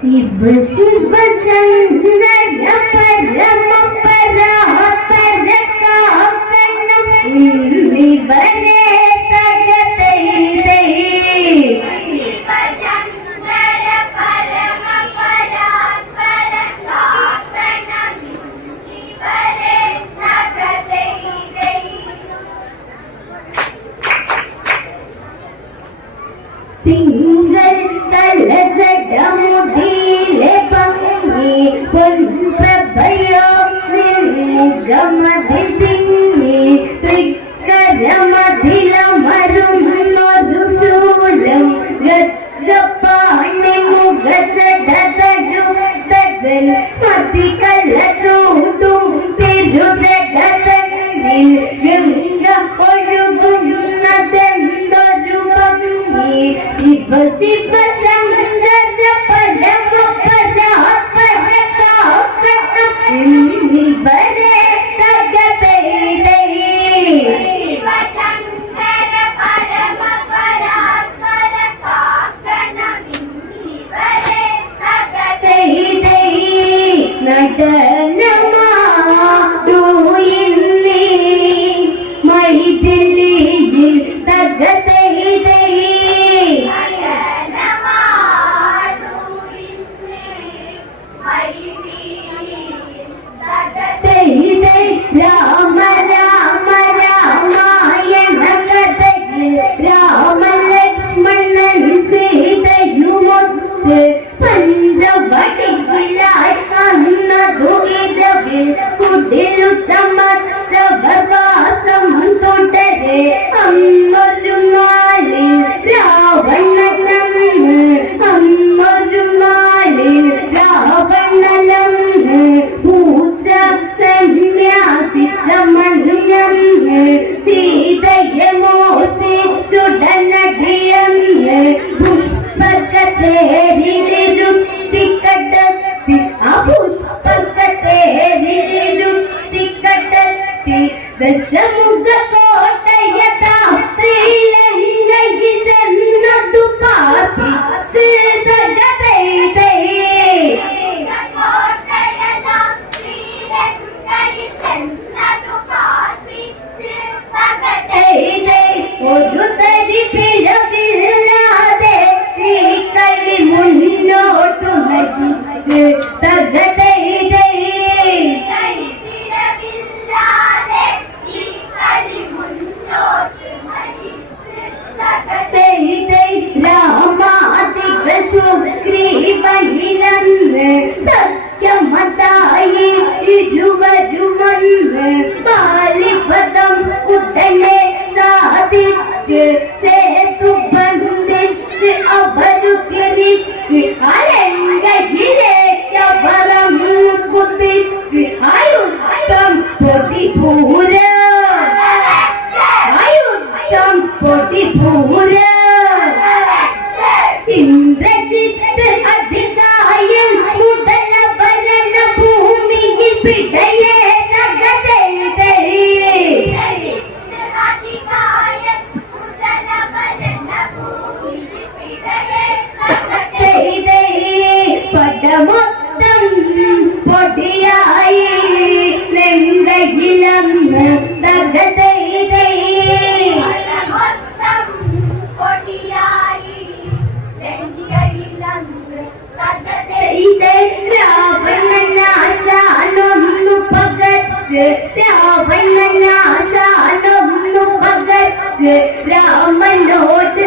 शिव शिव संग परम परा परका कन्नम इल्ली बने Governor Hale. Peace. ti. Raman നന്നാസാനൊന്നു പകർച്ച് രാമനോട്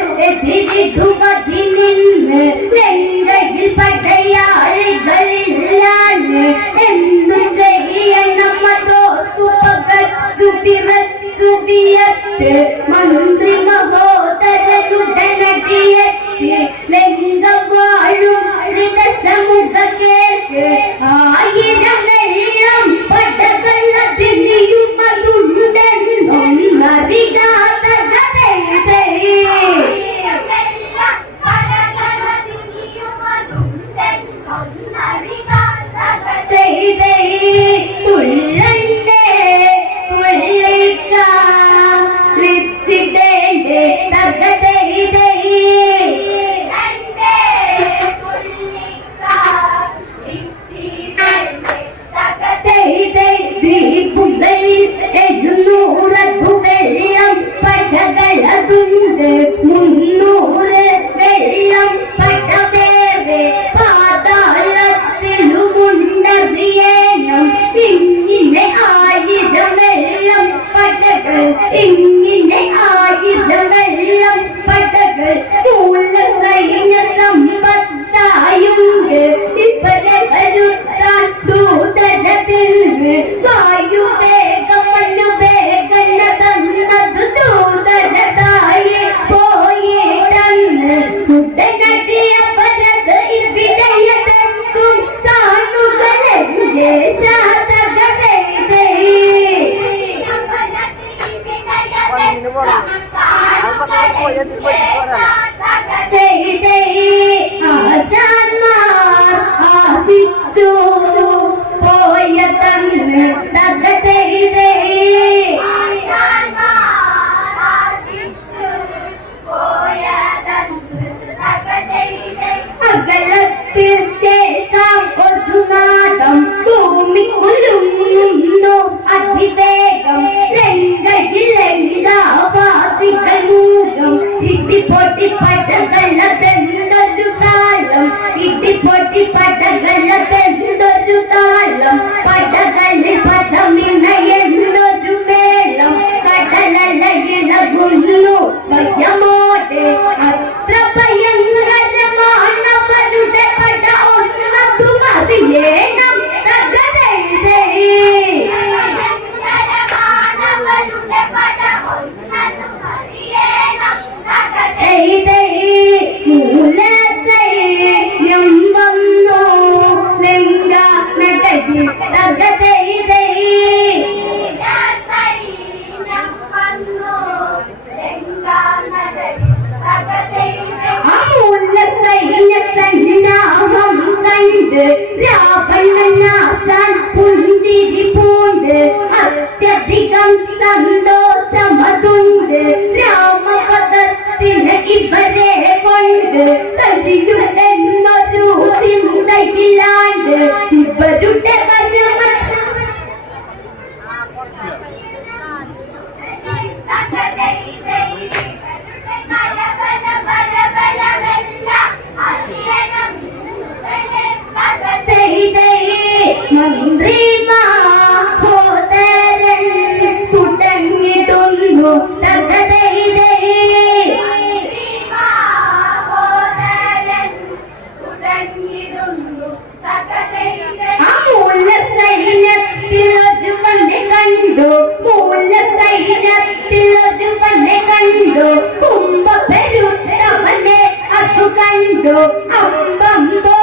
കണ്ടു കുമ്പ പെരുത്തവന്റെ അതു കണ്ടു. അമ്പമ്പോ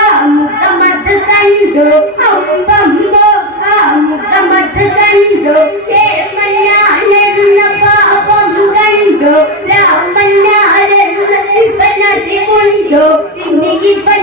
ആ മുഖമത് കണ്ടു. അമ്പമ്പോ ആ മുഖമത് കണ്ടു. ഏമല്ലാനെന്ന പാപം കണ്ടു. രാമല്ലാരെന്ന ഇവനതി കൊണ്ടു. ഇനി ഇവൻ